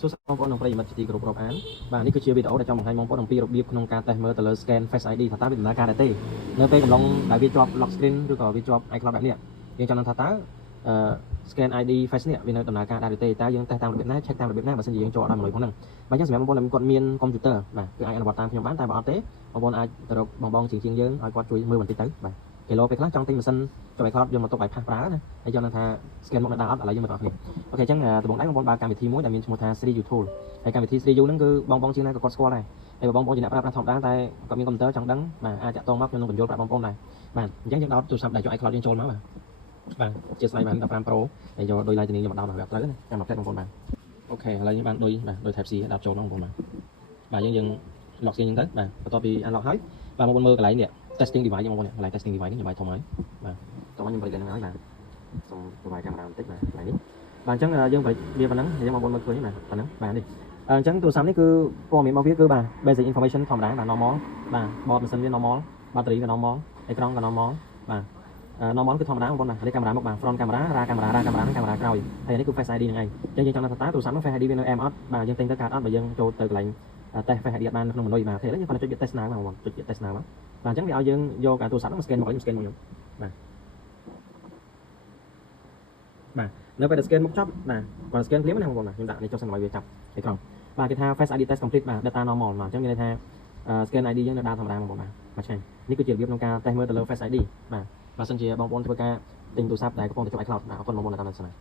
សួស្តីបងប្អូននិងប្រិយមិត្តជាទីគោរពរាប់អានបាទនេះគឺជាវីដេអូដែលចង់បង្ហាញបងប្អូនអំពីរបៀបក្នុងការតេស្តមើលទៅលើ scan Face ID ថាតើវាដំណើរការដែរទេនៅពេលកំឡុងដែលវាជាប់ lock screen ឬក៏វាជាប់ iCloud បែបនេះយើងចង់ដឹងថាតើscan ID face នេះវានៅដំណើរការដែរឬទេតើយើងតេស្តតាមរបៀបណា check តាមរបៀបណាបើមិនជាយើងចូលអត់ដល់100ផងហ្នឹងបាទអញ្ចឹងសម្រាប់បងប្អូនដែលគាត់មានកុំព្យូទ័របាទគឺអាចអនុវត្តតាមខ្ញុំបានតែបើអត់ទេបងប្អូនអាចទៅរកបងជាងយើងឲ្យគាត់ជួយមើលបន្តិចទៅបាទគីឡូពេលខ្លះចង់ទិញម៉ាស៊ីនចុច iCloud យកមកទុកឲ្យផាសប្រើណាហើយយកនឹងថា scan មកនៅដើរអត់ឥឡូវយើងមើលបងប្អូនអូខេអញ្ចឹងដំបូងដៃបងប្អូនបើកកម្មវិធីមួយដែលមានឈ្មោះថា 3U Tool ហើយកម្មវិធី 3U ហ្នឹងគឺបងជាងណាក៏គាត់ស្គាល់ដែរហើយបងប្អូនជាអ្នកប្រើប្រាស់ធម្មតាតែគាត់មានកុំព្យូទ័រចង់ដឹងបាទអាចតាក់ទងមកខ្ញុំនឹងបញ្យល់ប្រាប់បងប្អូនដែរបាទអញ្ចឹងយើងដោតទូរស័ព្ទដែលចូល iCloud យើងចូលមកបាទជាស្លាយបាន15 Pro ហើយយកដោយ Lightning យកមកដោតមកវាផ្លូវណាចាំមកផ្លែបងប្អូនបាទអូខេឥឡូវយើងបានដោយ Type C ដោតចូលបងប្អូនបាទយើង lock screen ហ្នឹងទៅបាទបន្ទាប់ពី unlock ហើយបាទបងប្អូនមើលកន្លែងនេះ testing device បងប្អូនកន្លែង testing device នេះខ្ញុំឲ្យធំហើយបាទតោះខ្ញុំបរិយាហ្នឹងហើយបាទសូមប្រវាយកាមេរ៉ាបន្តិចបាទកន្លែងនេះបាទអញ្ចឹងយើងបរិយាវាប៉ុណ្ណឹងយើងបងប្អូនមើលឃើញបាទប៉ុណ្ណឹងបាទនេះអញ្ចឹងទូរស័ព្ទនេះគឺព័ត៌មានរបស់វាគឺបាទ basic information ធម្មតាបាទ normal បាទបតម៉ាស៊ីនវា normal បាក់តេរីក៏ normal អេក្រង់ក៏ normal បាទnormal គឺធម្មតាបងប្អូនបាទនេះកាមេរ៉ាមុខបាទ front camera រ៉ាកាមេរ៉ាកាមេរ៉ាក្រោយហើយនេះគឺ Face ID ហ្នឹងឯងអញ្ចឹងយើងចង់ដឹងថាតើទូរស័ព្ទនោះ Face ID វានៅអែមអត់បាទយើងទិញទៅកាតអត់បើយើងចូលទៅកន្លែងtest Face ID បានក្នុងមនុស្សបាទទេឥឡូវយើងគាត់ចុច test now បងប្អូនចុច test now បាទអញ្ចឹងវាឲ្យយើងយកទូរស័ព្ទហ្នឹងមក scan មកខ្ញុំ scan មកខ្ញុំបាទនៅពេលដែល scan មកចប់បាទគាត់ scan ភ្លាមណាបងប្អូនបាទខ្ញុំដាក់នេះចុះសិនឲ្យវាចាប់អេក្រង់បាទគេថា Face ID test complete បាទ data normal បាទអញ្ចឹងមានន័យថា scan ID យើងនៅដើរធម្មតាបងប្អូនបាទឆ្ងាញ់នេះគឺជារបៀបក្នុងការ test មើលទៅលើ Face ID បាទបើសិនជាបងប្អូនធ្វើការទិញទូរស័ព្ទដែលកំពុងតែចូល iCloud បាទអរគុណបងប្អូនដែលតាមដានស្ដាប់